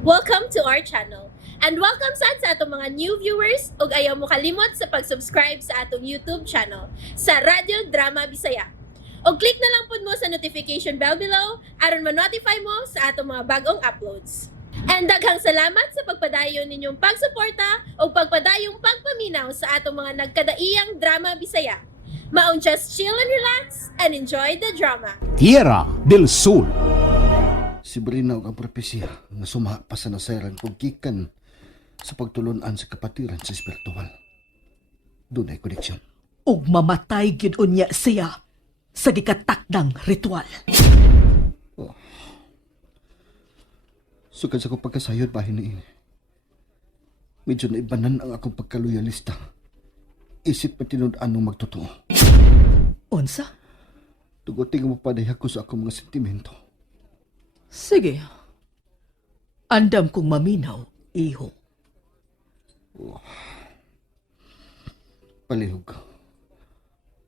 Welcome to our channel. And welcome sa atong mga new viewers ug ayaw mo kalimot sa pag-subscribe sa atong YouTube channel sa Radio Drama Bisaya. O click na lang pud mo sa notification bell below aron ma-notify mo sa atong mga bagong uploads. And daghang salamat sa pagpadayon ninyong pagsuporta o pagpadayong pagpaminaw sa atong mga nagkadaiyang Drama Bisaya. Maong just chill and relax and enjoy the drama. Tierra del Sur. Si Brina og ang propesya nga sumaha pa sa nasayran kog gikan sa pagtulunan sa kapatiran sa espiritual. Doon ay koneksyon. Ug mamatay gyud unya siya sa gikatakdang ritual. Sukad sa kong pagkasayod bahin niini. Medyo naibanan ang akong pagkaluyalista. Isip pa tinud-an nung magtotoo. Unsa? Tuguting mo pa ko sa akong mga sentimento. Sige. Andam kong maminaw, iho. Palihog.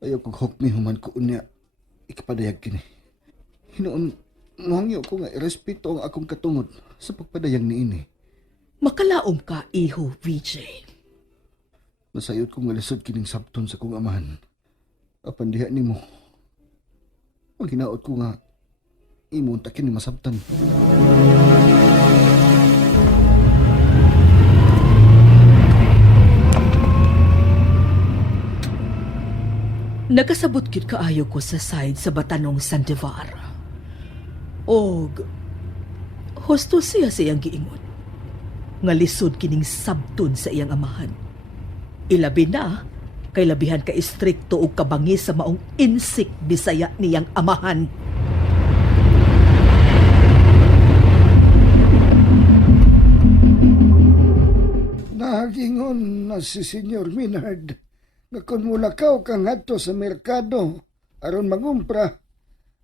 Ayaw kong hukmihuman ko unya ikapadayag kini. Hinoon, mahangyo ko nga irespeto ang akong katungod sa pagpadayag niini. Makalaom ka, iho, VJ. Nasayot ko nga lisod kining sabton sa kong amahan. Apan diha nimo. Ang hinaot ko nga imong takin ni masabtan. Nakasabot gyud kaayo ko sa side sa Batanong Santivar. Og husto siya sa iyang giingon. Nga lisod kining sabton sa iyang amahan. Ilabi na kay labihan ka istrikto og kabangis sa maong insik Bisaya niyang amahan. Nagingon na si Senyor Minard nga kung mulakaw kang hadto sa merkado aron mangumpra,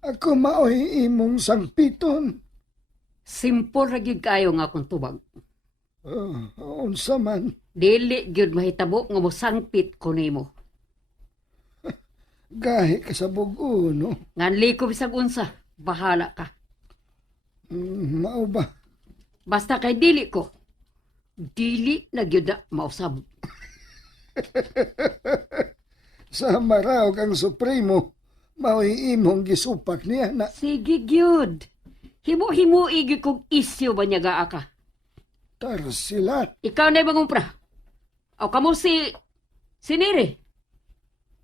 ako maoy imong sangpiton. Simpol ra gyud kayo nga akong tubag. Unsa man, Dili gyud mahitabo nga mosangpit ko nimo. gahi ka sa bug-o, no? Nganli ko bisag unsa, bahala ka. Mao ba? Basta kay dili ko. Dili na gyud na mausab. Sa maraw kang supremo, maoy imong gisupak niya na. Sige gyud. Himo-himo gyud kog isyu ba niya gaa ka. Tarsilat. Ikaw na mangumpra. O kamo si Nere.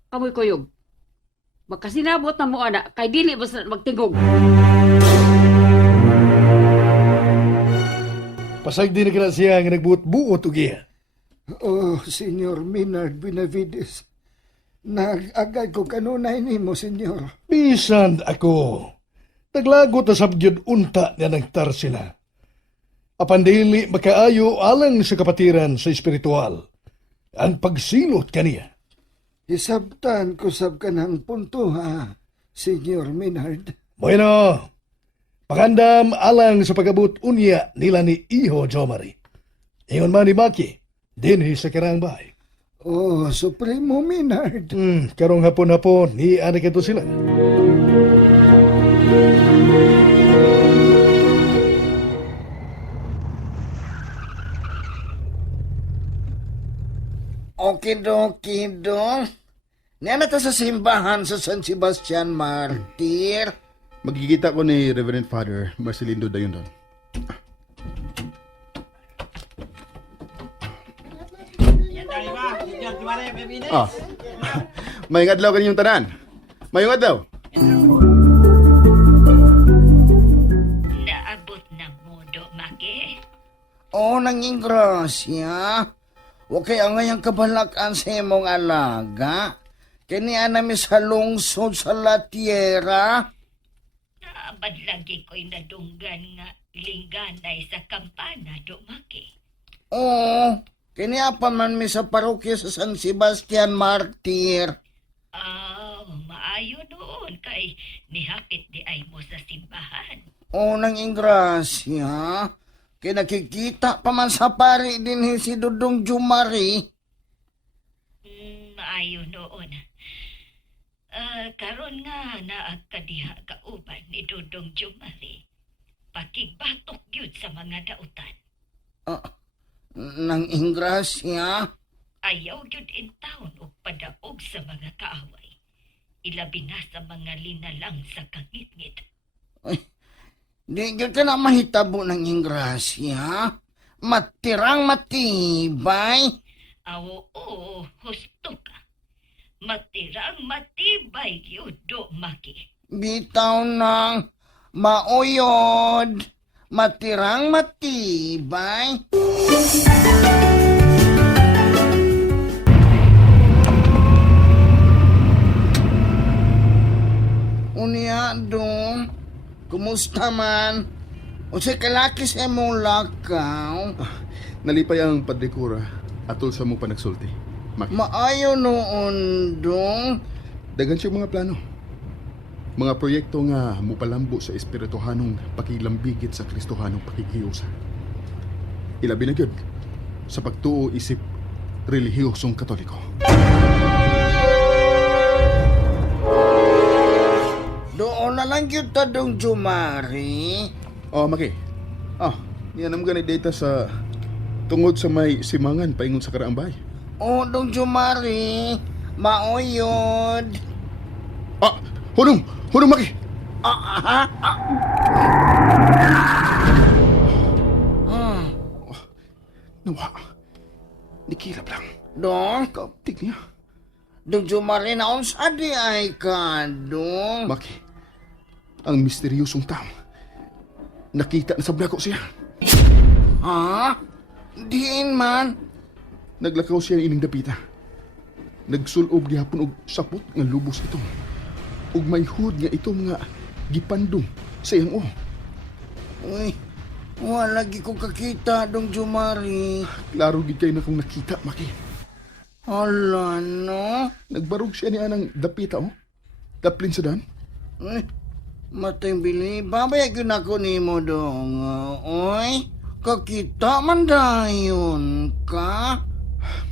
Kamoy kuyog. Magkasinabot na mo ana kay dili basta magtigog. Pasag din na siya nga nagbuot-buot og iya. Oh, Senyor Minard Benavides. Nag-agad ko kanunay nimo, Senyor. Bisan ako. Naglagot na sabgyod unta nga nagtar sila. Apan dili makaayo alang sa kapatiran sa espiritual. Ang pagsilot kaniya. Isabtan ko sab ka ng punto, ha, Senyor Minard. Bueno, pagandam alang sa pagabot unya nila ni Iho Jomari. Ingon man ni Maki, dinhi sa kirang bahay. Oh, Supremo Minard. Karong hapon-hapon, ni anak ito sila. Okido. Nana ta sa simbahan sa San Sebastian Martir. Magkikita ko ni Reverend Father Marcelindo dayon doon. Ah. May adlaw kaninyong tanan. May adlaw. Naabot na modo, Maki. Oh, nanging grasya. Huwag kaya ngayang kabalakan sa imong alaga. Kaniya namin sa lungsod sa Latiera. Naabad lagi ko'y nadunggan nga lingganay sa kampana, do, Maki. Oo, kaniya pa man mi sa parokya sa San Sebastian Martir. Maayo noon kay nihapit di ay mo sa simbahan. Oh, nanging grasya. Kinakikita pa man sa pari din si Dudong Jumari. Maayo noon. Karon nga naag kadiha kauban ni Dudong Jumari. pakigbatok gyud sa mga dautan. Nang ingrasya? Ayaw gyud in taon og padaog sa mga kaaway. Ilabi na sa mga linalang sa kangitngit. Di ka na mahitabo ng ingrasya? Matirang matibay? Awo, husto ka. Matirang matibay gyud do maki. Bitaw ng mauyod. Matirang matibay? Unya, dong. Kumusta man? O sa kalaki sa imong lakaw? Nalipay ang padekura atol sa mong panagsulti. Maki, Maayo noon, dong. dagan siya mga plano. Mga proyekto nga mupalambo sa espirituhanong pakilambigit sa kristohanong pakikiyusa. Ilabi na gyud sa pagtuo isip relihiyosong katoliko. Doon na lang yun ta, dong Jumari. Oh, Maki. Yan ang ganit data sa tungod sa may simangan paingon sa karaang bahay. O, dong Jumari. Mauyod. Hunong! Hunong, Maki! Nawa. Nikilap lang. Dong? Kaptik niya. Dong Jumari na unsa di ay ka, dong. Maki, ang misteryosong tao. Nakita na sa blako siya. Ha? Diin man. Naglakaw siya ining dapita. Nagsulob gihapon og sapot nga lubos ito. Ug may hud nga ito nga gipandong sa iyang Uy, wala lagi ko kakita, dong Jumari. Klaro gid kay na kong nakita, Maki. Hala, no? Nagbarog siya niya ng dapita, Daplin sa dan. Uy, matay bili. Babayag yun ako ni mo, dong. Uy, kakita man dayon ka.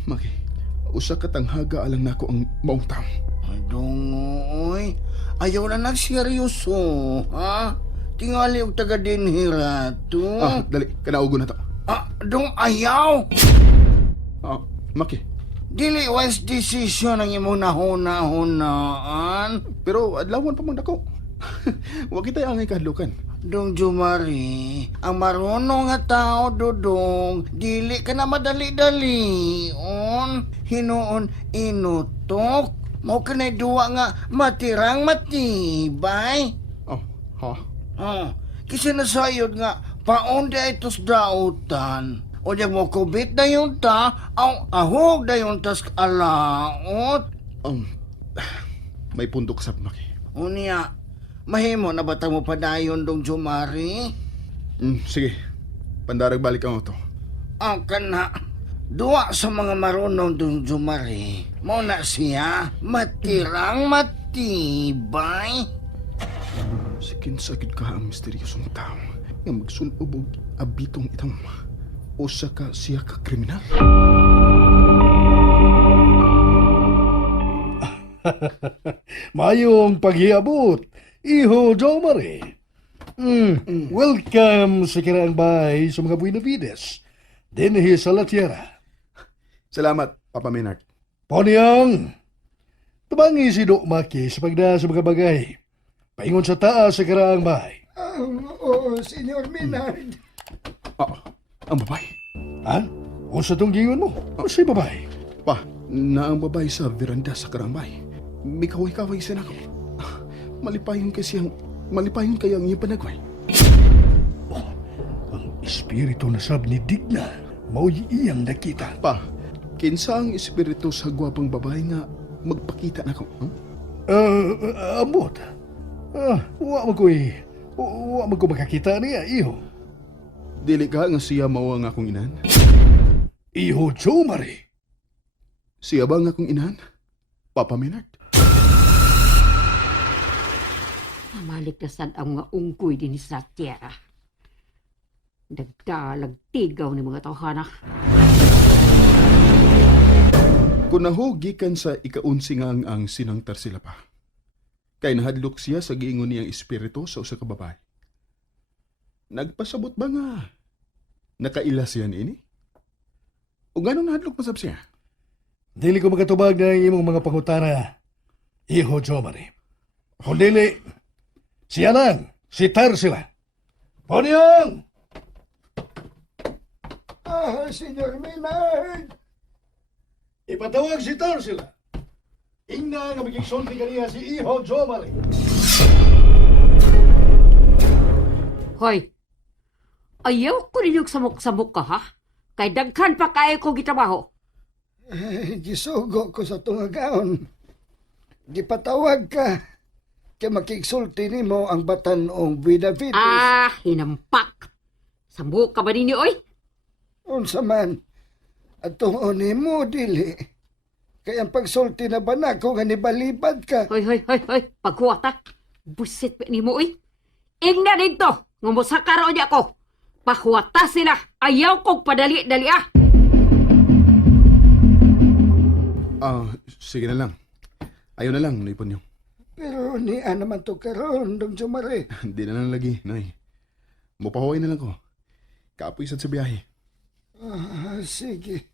Maki, usa ka tanghaga alang nako ang maong tao. Ay, dong, uy. Ayaw na nagseryoso, ha? Tingali og taga dinhira to. Dali, kanaugo na to. Dong, ayaw. Maki, Dili wise decision ang imong nahuna-hunaan. pero adlawan pa man ako. Wa kita angay kahadlukan. Dong Jumari, ang marunong nga tao, dodong, dili ka na madali-dalion. Hinoon inutok. Mao ka na duwa nga matirang matibay. Kasi nasayod nga, paunde itos dautan. O diyan mo kubit na yun ta, ang ahog na yun tas alaot. May punto ka sa Maki. Unya, mahimo na bata mo pa dayon, dong Jumari? Sige, pandarag balik ang auto. Ang kana, duwa sa mga marunong, dong Jumari. Mo na siya, matirang matibay. Sikin sakit ka ang misteryosong tao nga magsulob og abitong itang usa ka siya ka kriminal. Mayong paghiabot, Iho Jomari. Welcome sa kiraang bahay sa mga Buenavides. Dinhi sa La Tierra. Salamat, Papa Maynard. Ponyang, tabangi si Dok Maki sa pagda sa mga bagay. Paingon sa taas sa kiraang bahay. Senyor Minard. Ang babae. Ha? O sa tong gingon mo? O si babae? Pa, na ang babae sa veranda sa karambay. May kaway-kaway siya na ako. Malipayon kaya ang iyong panagway. Ang espiritu na sab ni Digna, mao iyang nakita. Pa, kinsa ang espiritu sa gwapang babae nga magpakita na ako? Ambot. Wa mo ko makakita niya, Iho. Dili ka nga siya mao ang akong inan? Iho Jomari. Siya ba ang akong inan? Papa Maynard? Mamalik na sad ang mga ungkoy din sa tiyera. Nagdalag tigaw ni mga tawhana. Kung nahugikan sa ikaunsingang ang sinangtar sila pa. Kay nahadlok siya sa giingon niyang espiritu sa usa ka babae. Nagpasabot ba nga? Nakaila siya ini? O gano'ng nahadlok pasab siya? Dili ko makatubag na imong mga pangutana, Iho Jomari. Kung dili, siya lang, si Tarsila. Ponyong! Senyor Maynard! Ipatawag si Tarsila. Ingna nga magigsulti kaniya si Iho Jomari. Hoy, ayaw ko ninyong samok-samok ka, ha? Kay daghan pa kayo ko gitrabaho. Gisugo ko sa tungagaon. Gipatawag ka. Kaya makiksulti ni mo ang batanong Buenavides. Hinampak. Samok ka ba ninyo, oy? Unsa man. At tungod ni mo, dili. Kaya ang pagsulti na ba na kung ganibalibad ka? Hoy, pagkuwata. Busit pa ni mo, oy. Ingna dito, nga musakaro niya ko. Pakuwata sila. Ayaw kong padali-dali, ah. Sige na lang. Ayaw na lang, naipon niyo. Pero ni naman to karon, Dong Jomari. Hindi na lang lagi, Noy. Mupahuway na lang ko. Kaapoy sad sa biyahe. Sige.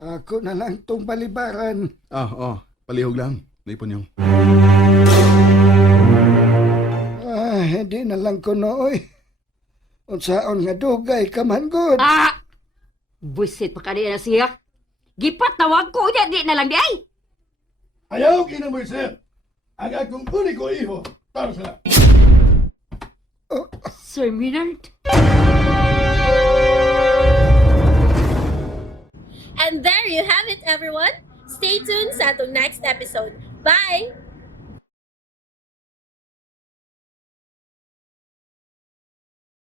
Ako na lang tong balibaran. Palihog lang, naipon niyo. Hindi na lang ko nooy. Unsaon nga dugay ka man good. Busit pa kanina siya. Gipatawag ko niya, di na lang di ay. Ayaw kinamoy sir. Ang akong uniko Iho, Tarsila. Sir Minard? And there you have it, everyone. Stay tuned sa atong next episode. Bye!